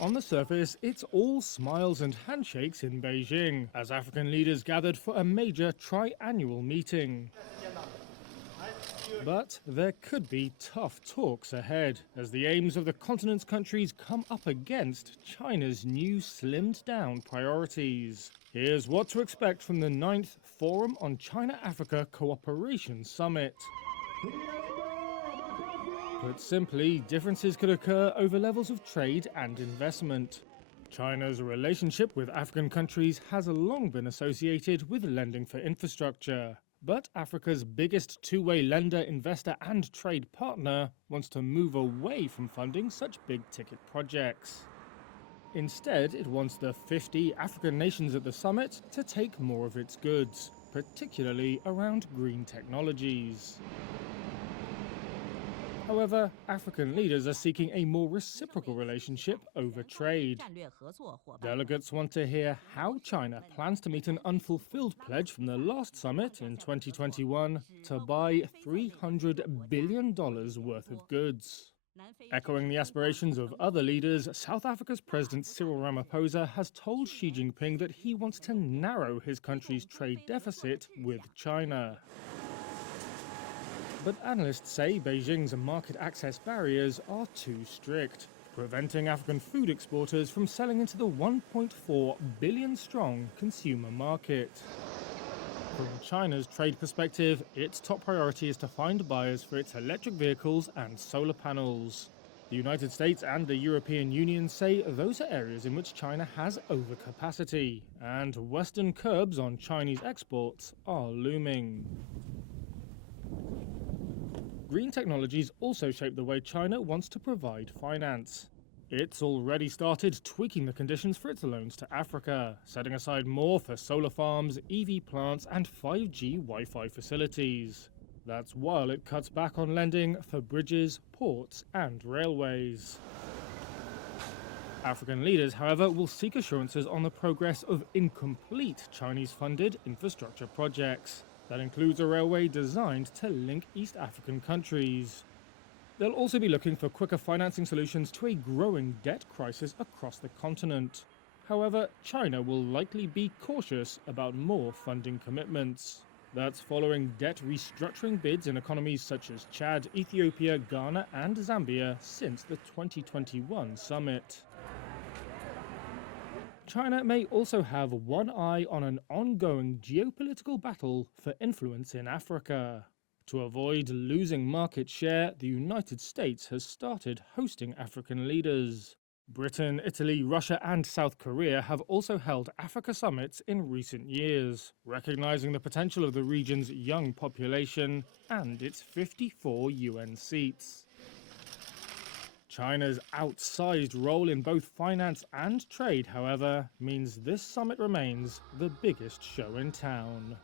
On the surface, it's all smiles and handshakes in Beijing, as African leaders gathered for a major tri-annual meeting. But there could be tough talks ahead, as the aims of the continent's countries come up against China's new slimmed-down priorities. Here's what to expect from the 9th Forum on China-Africa Cooperation Summit. Put simply, differences could occur over levels of trade and investment. China's relationship with African countries has long been associated with lending for infrastructure. But Africa's biggest two-way lender, investor and trade partner wants to move away from funding such big-ticket projects. Instead, it wants the 50 African nations at the summit to take more of its goods, particularly around green technologies. However, African leaders are seeking a more reciprocal relationship over trade. Delegates want to hear how China plans to meet an unfulfilled pledge from the last summit in 2021 to buy $300 billion worth of goods. Echoing the aspirations of other leaders, South Africa's President Cyril Ramaphosa has told Xi Jinping that he wants to narrow his country's trade deficit with China. But analysts say Beijing's market access barriers are too strict, preventing African food exporters from selling into the 1.4 billion-strong consumer market. From China's trade perspective, its top priority is to find buyers for its electric vehicles and solar panels. The United States and the European Union say those are areas in which China has overcapacity, and Western curbs on Chinese exports are looming. Green technologies also shape the way China wants to provide finance. It's already started tweaking the conditions for its loans to Africa, setting aside more for solar farms, EV plants and 5G Wi-Fi facilities. That's while it cuts back on lending for bridges, ports and railways. African leaders, however, will seek assurances on the progress of incomplete Chinese-funded infrastructure projects. That includes a railway designed to link East African countries. They'll also be looking for quicker financing solutions to a growing debt crisis across the continent. However, China will likely be cautious about more funding commitments. That's following debt restructuring bids in economies such as Chad, Ethiopia, Ghana and Zambia since the 2021 summit. China may also have one eye on an ongoing geopolitical battle for influence in Africa. To avoid losing market share, the United States has started hosting African leaders. Britain, Italy, Russia and South Korea have also held Africa summits in recent years, recognizing the potential of the region's young population and its 54 UN seats. China's outsized role in both finance and trade, however, means this summit remains the biggest show in town.